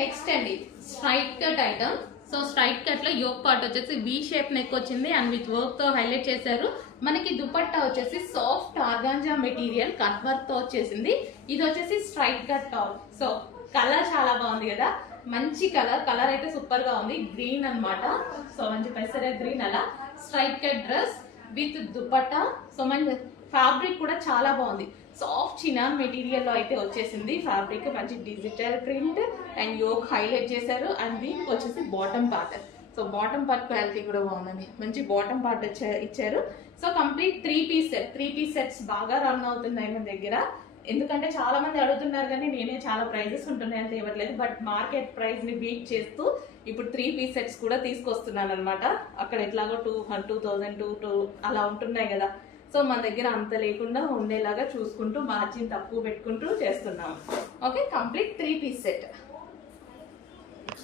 Next అండి straight cut item. So straight cut లో yoke part వచ్చేసి వి షేప్ నెక్ వచ్చింది అండ్ విత్ వర్క్ తో హైలైట్ చేశారు. మనకి దుపట్టా వచ్చేసి soft organza material cut work తో వచ్చేసింది. ఇది వచ్చేసి straight cut top. So colour చాలా బాగుంది కదా, మంచి కలర్ అయితే సూపర్ గా ఉంది. గ్రీన్ అన్నమాట. సో మంచి పెసర గ్రీన్ అలా straight cut dress with dupatta. So మంచి ఫ్యాబ్రిక్ కూడా చాలా బాగుంది. సాఫ్ట్ చినాన్ మెటీరియల్ లో అయితే వచ్చేసింది. ఫ్యాబ్రిక్ మంచి digital print and yoke highlight చేశారు. అండ్ దీనికి వచ్చేసి bottom part. So bottom part quality కూడా బాగుందండి, మంచి బాటమ్ పార్ట్ ఇచ్చారు. So complete 3 piece set. 3 piece sets బాగా రన్ అవుతున్నాయి మన దగ్గర. ఎందుకంటే చాలా మంది అడుగుతున్నారు కానీ నేనే చాలా ప్రైజెస్ ఉంటున్నాయని తేవట్లేదు. బట్ మార్కెట్ ప్రైస్ ని బీట్ చేస్తూ ఇప్పుడు 3 పీస్ సెట్స్ కూడా తీసుకొస్తున్నాను అనమాట. అక్కడ ఎట్లాగో 2000 అలా ఉంటున్నాయి కదా. సో మన దగ్గర అంత లేకుండా ఉండేలాగా చూసుకుంటూ మార్జిన్ తక్కువ పెట్టుకుంటూ చేస్తున్నాము. Okay, complete 3 piece set.